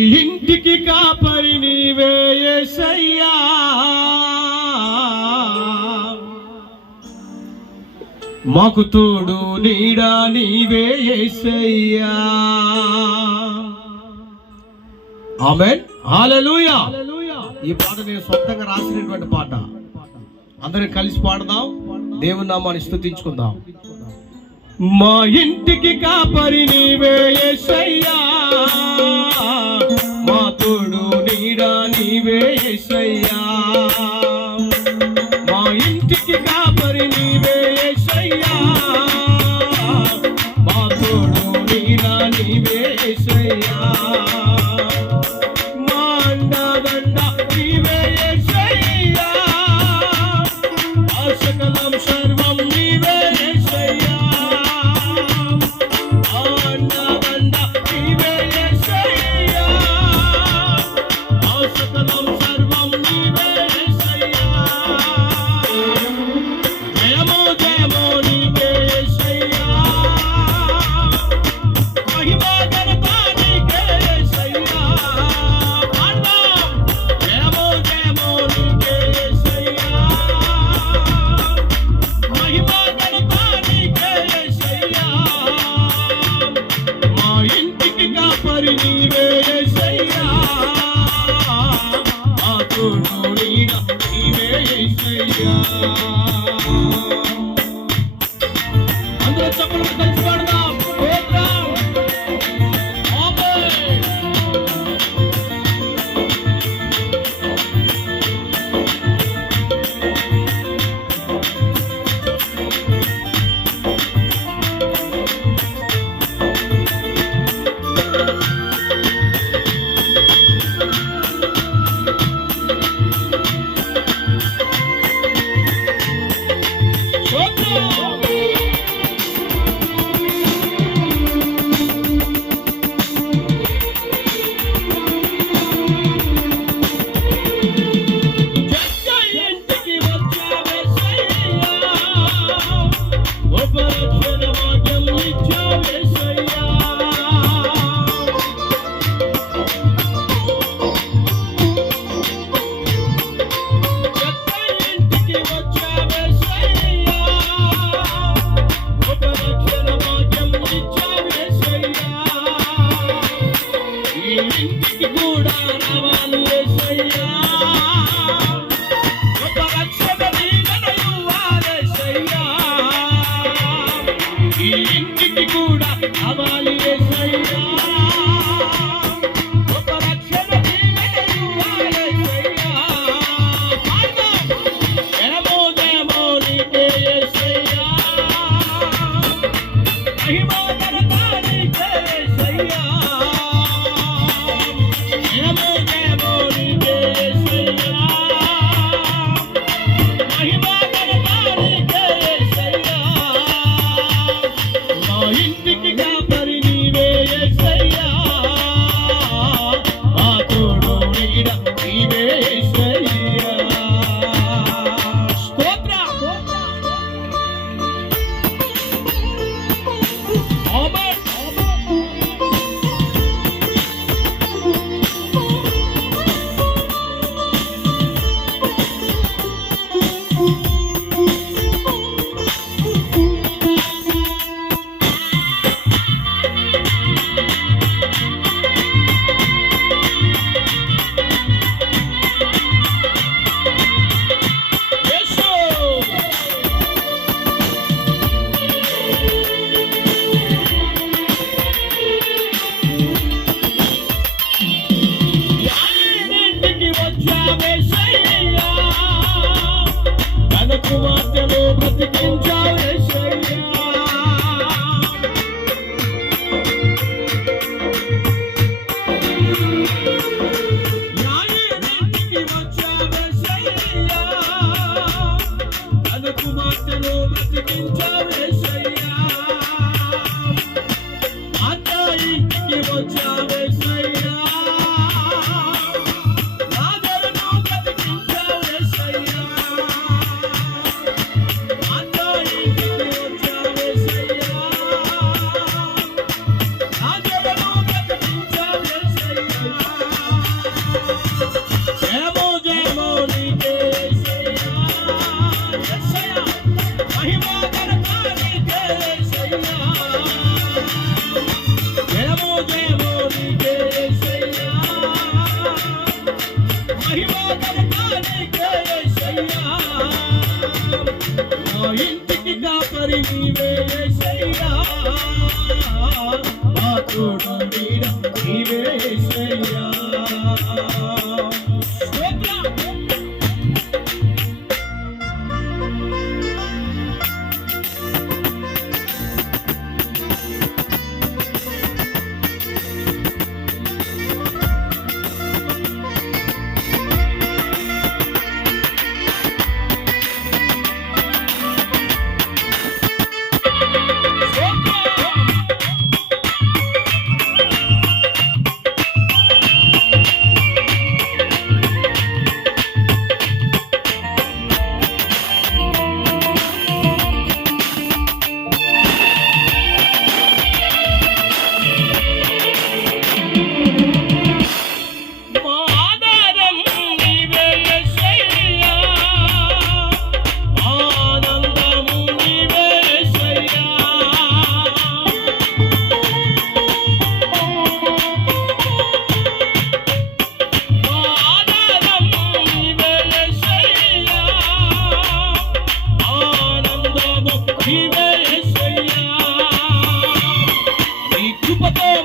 ఇంటికి కాపరి నీవే ఏసయ్యా. మాకు తోడు నీడా నీవే ఏసయ్యా. ఆమెన్. హాలూయా ఈ పాట నేను సొంతంగా రాసినటువంటి పాట. అందరం కలిసి పాడదాం. దేవుని నామాన్ని స్థుతించుకుందాం మా ఇంటికి కాపరి నీవే ఏసయ్యా. Mexico.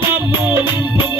I'm moving.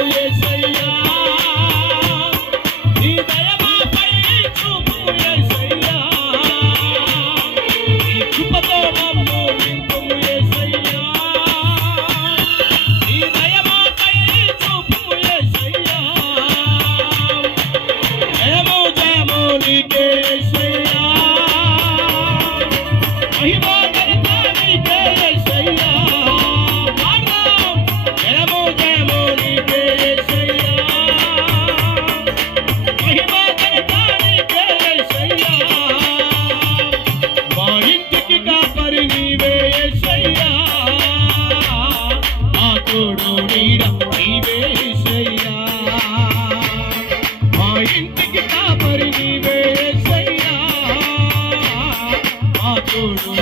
నీవే సయ్యా మా తోడు